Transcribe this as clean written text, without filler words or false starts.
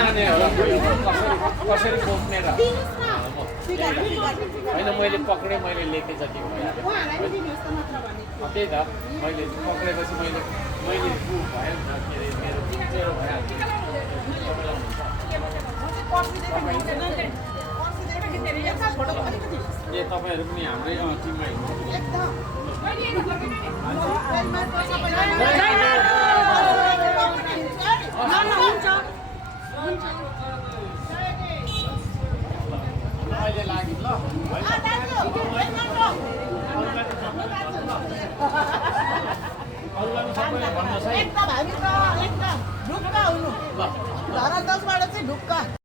लाने हो कसरी बोक्ने र होइन मैले पक्रेँ मैले लेखेँ जति त्यही त मैले पक्रेपछि मैले भयो नि त के अरे मेरो भइहाल्छ ए तपाईँहरू पनि हाम्रै टिममा अहिले लाग्यो ल एकदम हामी त एकदम ढुक्क हुनु धराजबाट चाहिँ ढुक्क